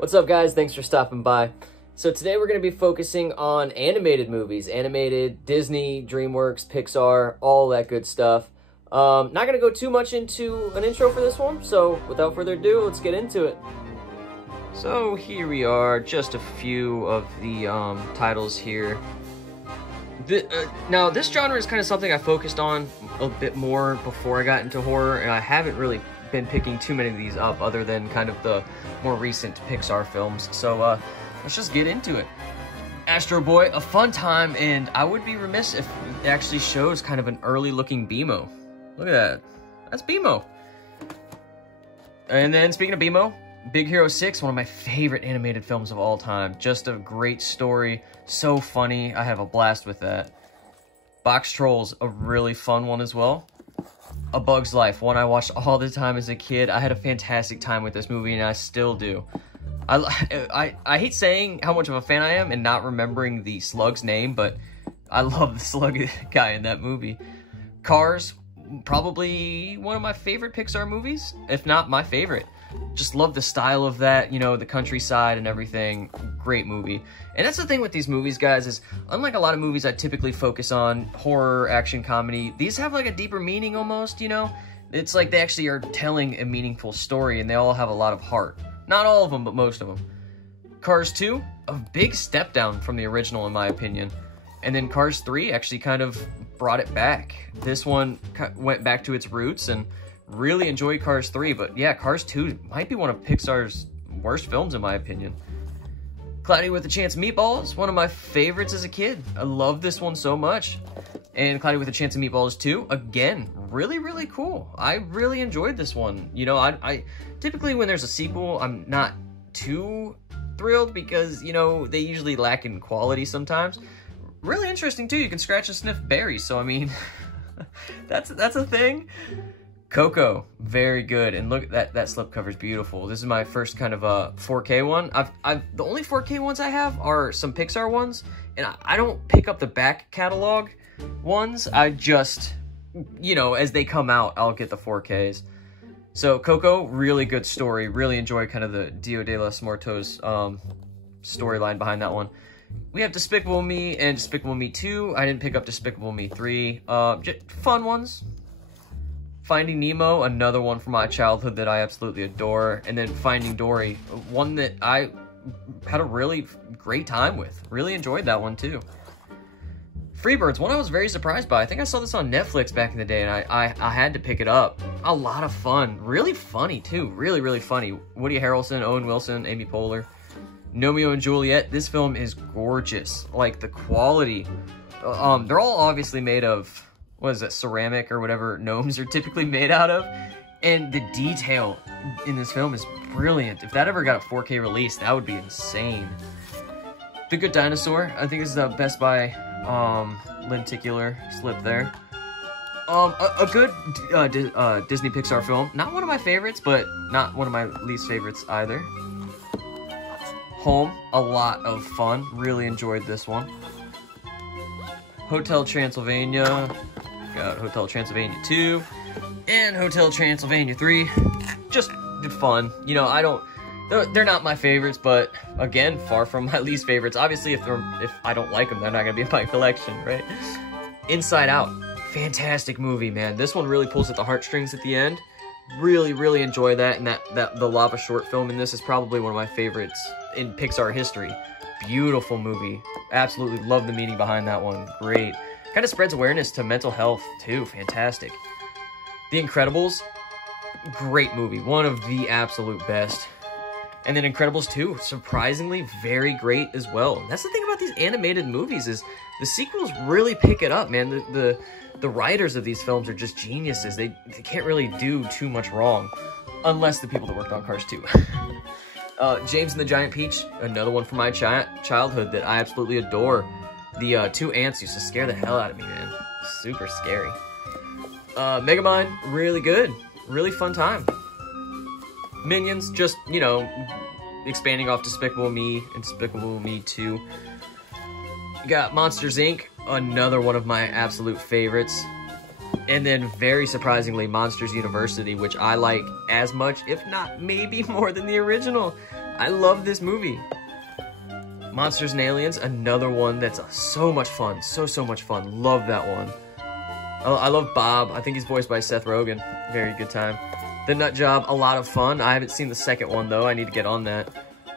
What's up, guys? Thanks for stopping by. So today we're going to be focusing on animated movies. Animated, Disney, DreamWorks, Pixar, all that good stuff. Not going to go too much into an intro for this one, so without further ado, let's get into it. So here we are, just a few of the titles here. Now, this genre is kind of something I focused on a bit more before I got into horror, and I haven't really been picking too many of these up other than kind of the more recent Pixar films. So let's just get into it. Astro Boy, a fun time, and I would be remiss if it actually shows kind of an early looking BMO. Look at that. That's BMO. And then speaking of BMO, Big Hero 6, one of my favorite animated films of all time. Just a great story, so funny. I have a blast with that. Box Trolls, a really fun one as well. A Bug's Life, one I watched all the time as a kid. I had a fantastic time with this movie, and I still do. I hate saying how much of a fan I am and not remembering the slug's name, but I love the slug guy in that movie. Cars, probably one of my favorite Pixar movies, if not my favorite. Just love the style of that, you know, the countryside and everything. Great movie. And that's the thing with these movies, guys, is unlike a lot of movies I typically focus on, horror, action, comedy, these have like a deeper meaning almost, you know? It's like they actually are telling a meaningful story, and they all have a lot of heart. Not all of them, but most of them. Cars 2, a big step down from the original in my opinion. And then Cars 3 actually kind of brought it back. This one went back to its roots, and really enjoyed Cars 3, but yeah, Cars 2 might be one of Pixar's worst films in my opinion. Cloudy with a Chance of Meatballs, one of my favorites as a kid. I love this one so much. And Cloudy with a Chance of Meatballs 2, again, really cool. I really enjoyed this one. You know, I typically when there's a sequel, I'm not too thrilled because, you know, they usually lack in quality sometimes. Really interesting too, you can scratch and sniff berries, so I mean, that's a thing. Coco, very good, and look, that slipcover is beautiful. This is my first kind of 4K one. The only 4K ones I have are some Pixar ones, and I don't pick up the back catalog ones. I just, you know, as they come out, I'll get the 4Ks. So Coco, really good story. Really enjoy kind of the Dia de los Muertos storyline behind that one. We have Despicable Me and Despicable Me 2. I didn't pick up Despicable Me 3. Just fun ones. Finding Nemo, another one from my childhood that I absolutely adore. And then Finding Dory, one that I had a really great time with. Really enjoyed that one too. Freebirds, one I was very surprised by. I think I saw this on Netflix back in the day, and I had to pick it up. A lot of fun. Really funny too. Really funny. Woody Harrelson, Owen Wilson, Amy Poehler. Romeo and Juliet, this film is gorgeous. Like, the quality. They're all obviously made of, what is that, ceramic or whatever gnomes are typically made out of. And the detail in this film is brilliant. If that ever got a 4K release, that would be insane. The Good Dinosaur, I think this is the Best Buy lenticular slip there. A good Disney Pixar film. Not one of my favorites, but not one of my least favorites either. Home, a lot of fun. Really enjoyed this one. Hotel Transylvania. Got Hotel Transylvania 2 and Hotel Transylvania 3. Just fun. You know, they're not my favorites, but again, far from my least favorites. Obviously, if I don't like them, they're not gonna be in my collection, right? Inside Out, fantastic movie, man. This one really pulls at the heartstrings at the end. Really enjoy that, and the lava short film in this is probably one of my favorites in Pixar history. Beautiful movie. Absolutely love the meaning behind that one. Great. Kind of spreads awareness to mental health, too. Fantastic. The Incredibles, great movie. One of the absolute best. And then Incredibles 2, surprisingly very great as well. That's the thing about these animated movies is the sequels really pick it up, man. The writers of these films are just geniuses. They can't really do too much wrong. Unless the people that worked on Cars 2. James and the Giant Peach, another one from my childhood that I absolutely adore. The two ants used to scare the hell out of me, man. Super scary. Megamind, really good. Really fun time. Minions, just, you know, expanding off Despicable Me and Despicable Me 2. You got Monsters, Inc., another one of my absolute favorites. And then, very surprisingly, Monsters University, which I like as much, if not maybe more than the original. I love this movie. Monsters and Aliens, another one that's so much fun. So much fun. Love that one. I love Bob. I think he's voiced by Seth Rogen. Very good time. The Nut Job, a lot of fun. I haven't seen the second one, though. I need to get on that.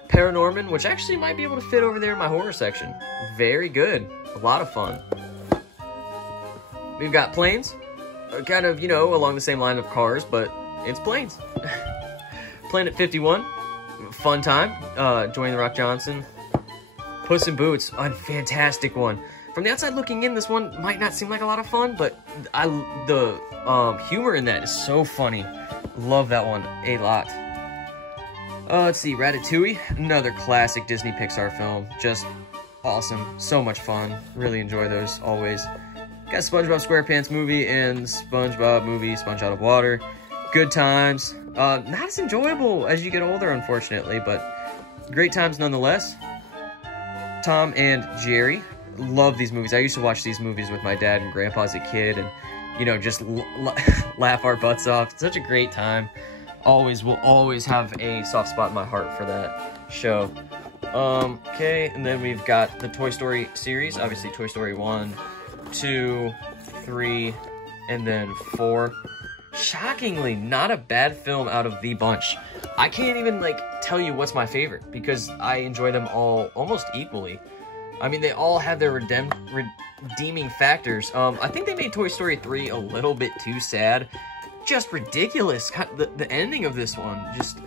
Paranorman, which actually might be able to fit over there in my horror section. Very good. A lot of fun. We've got Planes. Kind of, you know, along the same line of Cars, but it's Planes. Planet 51. Fun time. Dwayne The Rock Johnson. Puss in Boots. A fantastic one. From the outside looking in, this one might not seem like a lot of fun, but the humor in that is so funny. Love that one a lot. Let's see, Ratatouille, another classic Disney Pixar film. Just awesome, so much fun. Really enjoy those always. Got SpongeBob SquarePants movie and SpongeBob movie, Sponge Out of Water. Good times. Not as enjoyable as you get older, unfortunately, but great times nonetheless. Tom and Jerry. Love these movies. I used to watch these movies with my dad and grandpa as a kid and, you know, just laugh our butts off. It's such a great time. Will always have a soft spot in my heart for that show. Okay, and then we've got the Toy Story series. Obviously, Toy Story 1, 2, 3, and then 4. Shockingly, not a bad film out of the bunch. I can't even, like, tell you what's my favorite because I enjoy them all almost equally. I mean, they all have their redeeming factors. I think they made Toy Story 3 a little bit too sad. Just ridiculous. The ending of this one, just,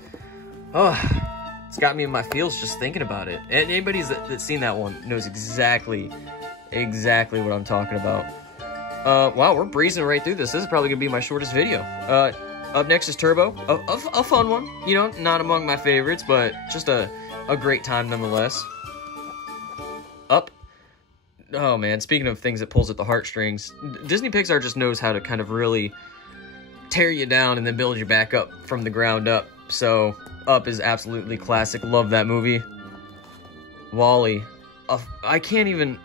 it's got me in my feels just thinking about it. And anybody that's seen that one knows exactly what I'm talking about. Wow, we're breezing right through this. This is probably gonna be my shortest video. Up next is Turbo, a fun one. You know, not among my favorites, but just a great time nonetheless. Up. Oh man, speaking of things that pulls at the heartstrings, Disney Pixar just knows how to kind of really tear you down and then build you back up from the ground up. So Up is absolutely classic. Love that movie. WALL-E. I can't even...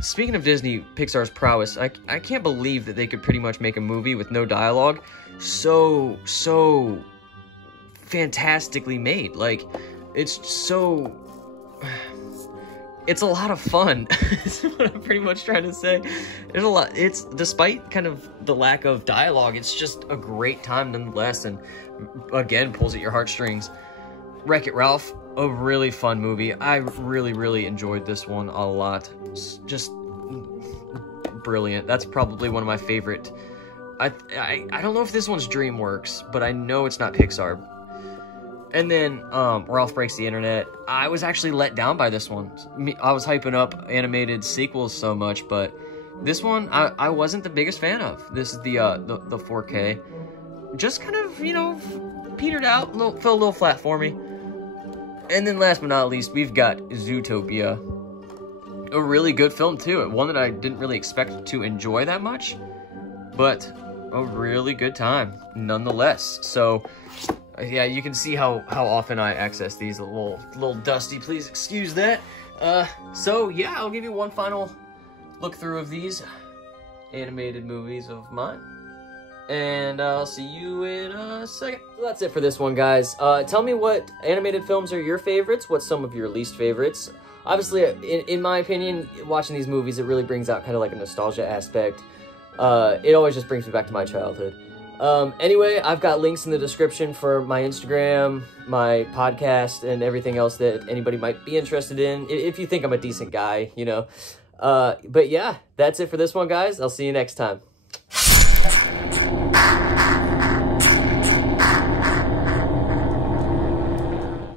Speaking of Disney Pixar's prowess, I can't believe that they could pretty much make a movie with no dialogue so fantastically made. Like, it's so... It's a lot of fun. That's what I'm pretty much trying to say. There's a lot. It's, despite kind of the lack of dialogue, it's just a great time nonetheless, and again, pulls at your heartstrings. Wreck-It Ralph, a really fun movie. I really enjoyed this one a lot. It's just brilliant. That's probably one of my favorite. I don't know if this one's DreamWorks, but I know it's not Pixar. And then, Ralph Breaks the Internet. I was actually let down by this one. I was hyping up animated sequels so much, but this one, I wasn't the biggest fan of. This is the 4K. Just kind of, you know, petered out, fell a little flat for me. And then last but not least, we've got Zootopia. A really good film, too. One that I didn't really expect to enjoy that much, but a really good time, nonetheless. So... yeah, you can see how often I access these. A little dusty, please excuse that. So yeah, I'll give you one final look through of these animated movies of mine. And I'll see you in a second. So that's it for this one, guys. Tell me what animated films are your favorites, what's some of your least favorites. Obviously, in my opinion, watching these movies, it really brings out kind of like a nostalgia aspect. It always just brings me back to my childhood. Anyway, I've got links in the description for my Instagram, my podcast, and everything else that anybody might be interested in, if you think I'm a decent guy, you know. But yeah, that's it for this one, guys. I'll see you next time.